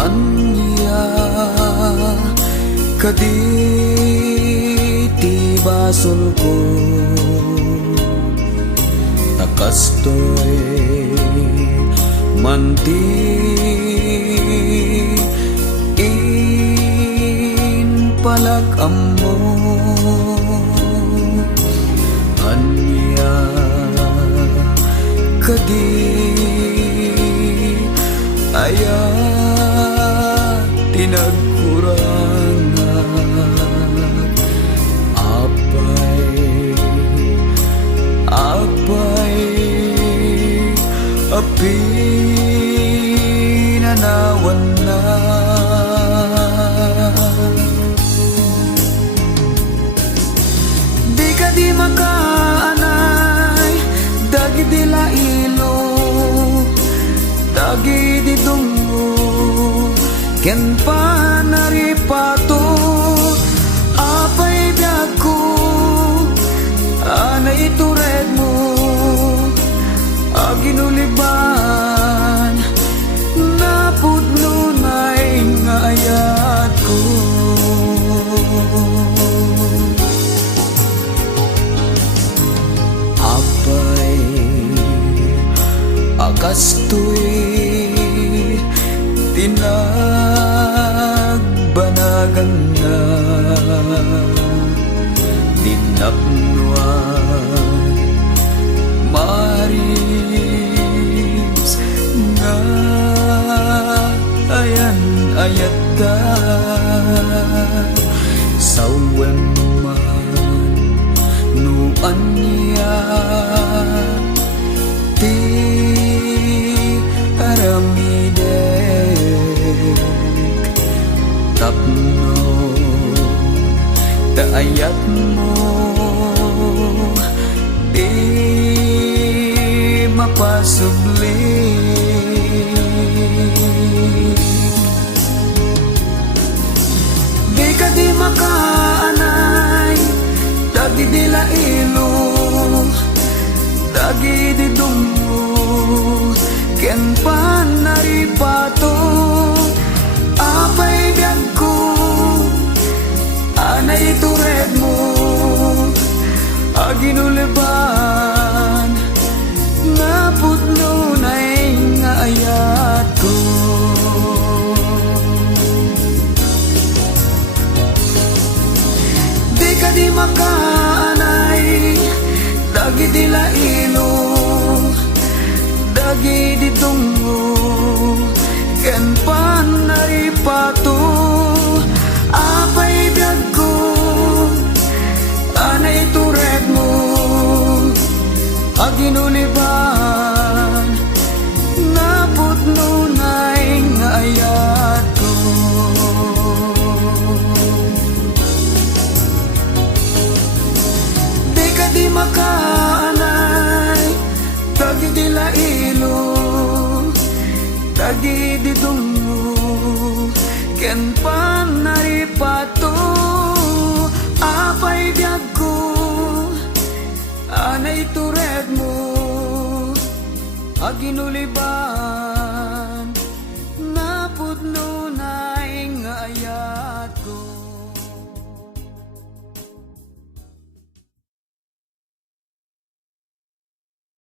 anya kaditi basol ko takastoy manti in palag-amo anya kadi aya tinagkurangan apay api nanawan na di ka di makaanay dagi di lailo dagi di dungo ken panaripato apay biyag ko anay itured mo aginuliban napudno na'y nga ayat ko apay agastoy tinagbanagan na dinapnuan maris nga ayan ayata sawen man nuan niya ti aramidek tapno taayat mo di mapasubli di ka di makaanay dagi di lailo dagi di dungo ken panaripato apay biyag ko anay tured mo aginuliban napudno na'y nga ayat ko di ka di makaanay dagi di lailo dagi di dungo ken panaripato apay biyag ko anay tured mo aginuliban napudno na'y nga ayat ko di ka di makaanay dagi di lailo dagi di dungo ken panaripato apay biyag ko anay tured mo aginuliban